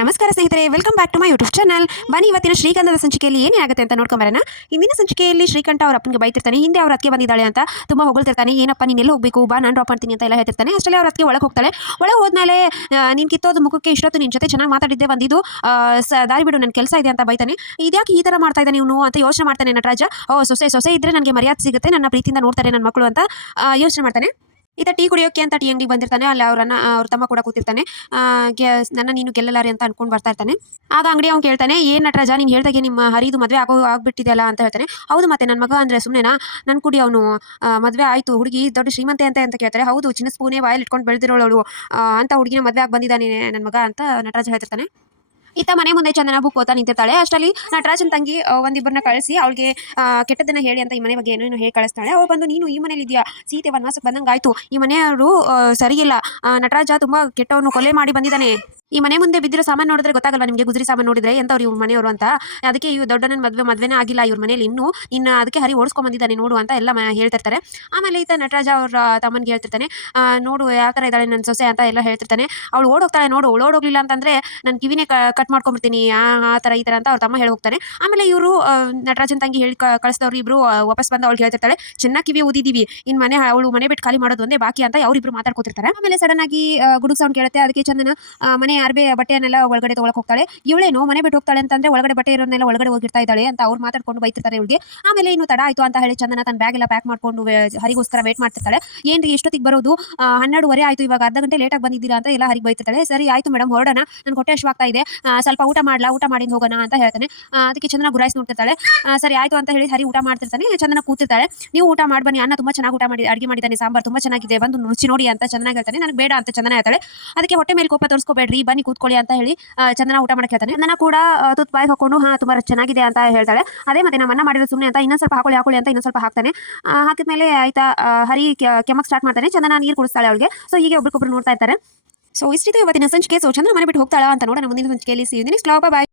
ನಮಸ್ಕಾರ ಸ್ನೇಹಿತರೆ, welcome back to my YouTube channel. ಬನ್ನಿ ಇವತ್ತಿನ ಶ್ರೀಗಂಧದ ಸಂಚಿಕೆಯಲ್ಲಿ ಏನಾಗುತ್ತೆ ಅಂತ ನೋಡ್ಕೊಂಬರೋಣ. ಇಂದಿನ ಸಂಚಿಕೆಯಲ್ಲಿ ಶ್ರೀಕಂಠ ಅವ್ರ ಅಪ್ಪನಿಗೆ ಬೈತಿರ್ತಾನೆ, ಹಿಂದೆ ಅವ್ರ ಅತ್ತಿಗೆ ಬಂದಿದ್ದಾಳೆ ಅಂತ ತುಂಬ ಹೊಗಳ್ತಿರ್ತಾನೆ. ಏನಪ್ಪ ನೀನು ಎಲ್ಲಿ ಹೋಗಬೇಕು, ಬಾ ನಾನು ಡ್ರಾಪ್ ಮಾಡ್ತೀನಿ ಅಂತ ಎಲ್ಲ ಹೇಳ್ತಿರ್ತಾನೆ. ಅಷ್ಟೇ ಅವ್ರ ಅತ್ತಿಗೆ ಒಳಗೆ ಹೋಗ್ತಾಳೆ. ಒಳಗೆ ಹೋದ್ಮೇಲೆ ನೀನು ಕಿತ್ತೋದು ಮುಖಕ್ಕೆ ಇಷ್ಟೊತ್ತು ನಿನ್ನ ಜೊತೆ ಚೆನ್ನಾಗಿ ಮಾತಾಡಿದ್ದೆ ಬಂದಿದ್ದು ದಾರಿ ಬಿಡು, ನನ್ನ ಕೆಲಸ ಇದೆ ಅಂತ ಬೈತಾನೆ. ಇದ್ಯಾಕೆ ಈ ಥರ ಮಾಡ್ತಾ ಇದ್ದಾನೆ ಇವನು ಅಂತ ಯೋಚನೆ ಮಾಡ್ತಾನೆ ನಟರಾಜ. ಸೊಸೆ ಇದ್ದರೆ ನನಗೆ ಮರ್ಯಾದೆ ಸಿಗುತ್ತೆ, ನನ್ನ ಪ್ರೀತಿಯಿಂದ ನೋಡ್ತಾರೆ ನನ್ನ ಮಕ್ಕಳು ಅಂತ ಯೋಚನೆ ಮಾಡ್ತಾನೆ. ಈತ ಟೀ ಕುಡಿಯೋಕ್ಕೆ ಅಂತ ಟೀ ಅಂಗಡಿಗೆ ಬಂದಿರ್ತಾನೆ. ಅಲ್ಲಿ ಅವ್ರ ತಮ್ಮ ಕೂಡ ಕೂತಿರ್ತಾನೆ. ನನ್ನ ನೀನು ಗೆಲ್ಲಲಾರೆ ಅಂತ ಅನ್ಕೊಂಡು ಬರ್ತಾ ಇರ್ತಾನೆ. ಆಗ ಅಂಗಡಿ ಅವ್ನು ಕೇಳ್ತಾನೆ, ಏನು ನಟರಾಜ ನೀನು ಹೇಳ್ದಾಗೆ ನಿಮ್ಮ ಹರಿದು ಮದುವೆ ಆಗ್ಬಿಟ್ಟಿದೆಯಲ್ಲ ಅಂತ ಹೇಳ್ತಾನೆ. ಹೌದು ಮತ್ತೆ ನನ್ನ ಮಗ ಅಂದರೆ ಸುಮ್ಮನೆನಾ, ನನ್ನ ಕುಡಿ ಅವನು ಮದುವೆ ಆಯಿತು, ಹುಡುಗಿ ದೊಡ್ಡ ಶ್ರೀಮಂತೆ ಅಂತ ಕೇಳ್ತಾರೆ. ಹೌದು, ಚಿನ್ನ ಸ್ಪೂನೇ ಬಾಯಲ್ಲಿ ಇಟ್ಕೊಂಡು ಬೆಳೆದಿರೋಳು ಅಂತ ಹುಡುಗಿನ ಮದುವೆ ಆಗಿ ಬಂದಿದ್ದಾನೆ ನನ್ನ ಮಗ ಅಂತ ನಟರಾಜ ಹೇಳ್ತಿರ್ತಾನೆ. ಈತ ಮನೆ ಮುಂದೆ ಚಂದನ ಬುಕ್ ಓದ್ತಾ ನಿಂತಿರ್ತಾಳೆ. ಅಷ್ಟರಲ್ಲಿ ನಟರಾಜನ್ ತಂಗಿ ಒಂದಿಬ್ಬರನ್ನ ಕಳಿಸಿ ಅವಳಿಗೆ ಕೆಟ್ಟದನ್ನ ಹೇಳಿ ಅಂತ ಈ ಮನೆ ಬಗ್ಗೆ ಏನೇನು ಹೇಳಿ ಕಳಿಸ್ತಾಳೆ. ಅವಳು ಬಂದು, ನೀನು ಈ ಮನೇಲಿ ಇದೆಯಾ, ಸೀತೆ ವನವಾಸಕ್ಕೆ ಬಂದಂಗೆ ಆಯಿತು, ಈ ಮನೆಯವರು ಸರಿಯಿಲ್ಲ, ನಟರಾಜ ತುಂಬ ಕೆಟ್ಟವನು, ಕೊಲೆ ಮಾಡಿ ಬಂದಿದ್ದಾನೆ, ಈ ಮನೆ ಮುಂದೆ ಬಿದ್ದಿರೋ ಸಾಮಾನು ನೋಡಿದ್ರೆ ಗೊತ್ತಾಗಲ್ಲ ನಿಮಗೆ, ಗುಜರಿ ಸಾಮಾನು ನೋಡಿದ್ರೆ ಎಂಥವ್ರು ಇವ್ರ ಮನೆಯವರು ಅಂತ, ಅದಕ್ಕೆ ಇವ್ ದೊಡ್ಡನ ಮದುವೆನೇ ಆಗಿಲ್ಲ ಇವ್ರ ಮನೇಲಿ ಇನ್ನು ಅದಕ್ಕೆ ಹರಿ ಓಡಿಸ್ಕೊಂಡ್ ಬಂದಿದ್ದಾನೆ ನೋಡು ಅಂತ ಎಲ್ಲ ಹೇಳ್ತಿರ್ತಾರೆ. ಆಮೇಲೆ ಈತ ನಟರಾಜ ಅವ್ರ ತಮ್ಮನಿಗೆ ಹೇಳ್ತಿರ್ತಾನೆ, ನೋಡು ಯಾವ ಥರ ಇದ್ದಾಳೆ ನನ್ನ ಸೊಸೆ ಅಂತ ಎಲ್ಲ ಹೇಳ್ತಿರ್ತಾನೆ. ಅವಳು ಓಡೋಗ್ತಾಳೆ ನೋಡು, ಓಡೋಗ್ಲಿಲ್ಲ ಅಂತಂದರೆ ನನ್ನ ಕಿವಿನೇ ಕಟ್ ಮಾಡ್ಕೊಂಡ್ಬಿಡ್ತೀನಿ, ಆ ಥರ ಈ ಥರ ಅಂತ ಅವ್ರ ತಮ್ಮ ಹೇಳಿ ಹೋಗ್ತಾನೆ. ಆಮೇಲೆ ಇವರು ನಟರಾಜನ್ ತಂಗಿ ಹೇಳಿ ಕಳಿಸಿದವ್ರು ಇಬ್ರು ವಾಪಸ್ ಬಂದು ಅವಳಿಗೆ ಹೇಳ್ತಿರ್ತಾಳೆ, ಚೆನ್ನಾಗಿ ಕಿವಿ ಊದಿದೀವಿ, ಇನ್ನು ಅವಳು ಮನೆ ಬಿಟ್ಟು ಖಾಲಿ ಮಾಡೋದು ಒಂದೇ ಬಾಕಿ ಅಂತ ಅವರಿಬ್ರು ಮಾತಾಡ್ಕೊತಿರ್ತಾರೆ. ಆಮೇಲೆ ಸಡನ್ ಆಗಿ ಗುಡುಗ್ ಸೌಂಡ್ ಕೇಳುತ್ತೆ. ಅದಕ್ಕೆ ಚಂದನ ಮನೆ ಅರ್ಬೆ ಬಟ್ಟೆಯನ್ನೆಲ್ಲ ಒಳಗಡೆ ತೊಗೊಳಕ್ ಹೋಗ್ತಾಳೆ. ಇವಳೇನು ಮನೆ ಬಿಟ್ಟು ಹೋಗ್ತಾಳೆ ಅಂತಂದ್ರೆ ಒಳಗಡೆ ಬಟ್ಟೆ ಇರೋನ್ನೆಲ್ಲ ಒಳಗಡೆ ಹೋಗಿರ್ತಾ ಇದ್ದಾಳೆ ಅಂತ ಅವ್ರು ಮಾತಾಡ್ಕೊಂಡು ಬೈತಿರ್ತಾರೆ ಇವಳಿಗೆ. ಆಮೇಲೆ ಇನ್ನು ತಡ ಆಯ್ತು ಅಂತ ಹೇಳಿ ಚಂದನ ತನ್ನ ಬ್ಯಾಗ್ ಎಲ್ಲ ಪ್ಯಾಕ್ ಮಾಡ್ಕೊಂಡು ಹರಿಗೋಸ್ಕರ ವೇಟ್ ಮಾಡ್ತಿರ್ತಾಳೆ. ಏನ್ರಿ ಎಷ್ಟೊತ್ತಿಗೆ ಬರೋದು, 12:30 ಆಯ್ತು, ಇವಾಗ ಅರ್ಧ ಗಂಟೆ ಲೇಟಾಗಿ ಬಂದಿದ್ದೀರಾ ಅಂತ ಎಲ್ಲ ಹರಿಗೆ ಬೈತಿರ್ತಾಳೆ. ಸರಿ ಆಯ್ತು ಮೇಡಮ್, ಹೊರಡೋಣ, ನನ್ಗೆ ಹೊಟ್ಟೆ ಹಶ್ವಾಗ್ತಾ ಇದೆ, ಸ್ವಲ್ಪ ಊಟ ಮಾಡಿಂದ ಹೋಗೋಣ ಅಂತ ಹೇಳ್ತಾನೆ. ಅದಕ್ಕೆ ಚಂದನ ಗುರಾಯಿಸಿ ನೋಡ್ತಿರ್ತಾಳೆ. ಸರಿ ಆಯ್ತು ಅಂತ ಹೇಳಿ ಹರಿ ಊಟ ಮಾಡ್ತಿರ್ತಾನೆ. ಚಂದನ ಕೂತಿರ್ತಾಳೆ. ನೀವು ಊಟ ಮಾಡ್ಬನ್ನಿ, ಅನ್ನ ತುಂಬಾ ಚೆನ್ನಾಗಿ ಅಡುಗೆ ಮಾಡಿದ್ದಾನೆ, ಸಾಂಬಾರ್ ತುಂಬಾ ಚೆನ್ನಾಗಿದೆ, ಬಂದು ರುಚಿ ನೋಡಿ ಅಂತ ಚಂದನ ಹೇಳ್ತಾನೆ. ನನಗೆ ಬೇಡ ಅಂತ ಚಂದನ ಹೇಳ್ತಾಳೆ. ಅದಕ್ಕೆ ಹೊಟ್ಟೆ ಮೇಲೆ ಕೋಪ ತೋರಿಸ್ಕೋಬೇಡ್ರಿ, ಬನ್ನಿ ಕೂತ್ಕೊಳ್ಳಿ ಅಂತ ಹೇಳಿ ಚಂದನ ಊಟ ಮಾಡಕ್ಕೆ ಹೇಳ್ತಾನೆ. ಚಂದನ ಕೂಡ ತುತ್ತು ಬಾಯಿಗೆ ಹಾಕೊಂಡು ತುಂಬಾ ಚೆನ್ನಾಗಿದೆ ಅಂತ ಹೇಳ್ತಾಳೆ. ಅದೇ ಮತ್ತೆ ನಮ್ಮ ಅನ್ನ ಮಾಡಿರೋ ಸುಮ್ಮನೆ ಅಂತ ಇನ್ನೊಂದು ಸ್ವಲ್ಪ ಹಾಕೊಳ್ಳಿ ಅಂತ ಇನ್ನೊಂದು ಸ್ವಲ್ಪ ಹಾಕ್ತಾನೆ. ಹಾಕಿದ್ಮೇಲೆ ಆಯ್ತಾ ಹರಿ ಕೆಮ್ಮಕ್ಕೆ ಸ್ಟಾರ್ಟ್ ಮಾಡ್ತಾನೆ. ಚಂದನ ನೀರು ಕುಡಿಸ್ತಾಳೆ ಅವಳಿಗೆ. ಸೊ ಹೀಗೆ ಒಬ್ರಿಗೊಬ್ರು ನೋಡ್ತಾ ಇರ್ತಾರೆ. ಸೊ ಇಷ್ಟಿದೆ ಇವತ್ತಿನ ಸಂಚಿಕೆ. ಸೊ ಚಂದನ ಮನೆ ಬಿಟ್ಟು ಹೋಗ್ತಾಳ ಅಂತ ನೋಡೋಣ ಮುಂದಿನ ಸಂಚಿಕೆಯಲ್ಲಿ. See you next vlog. Bye.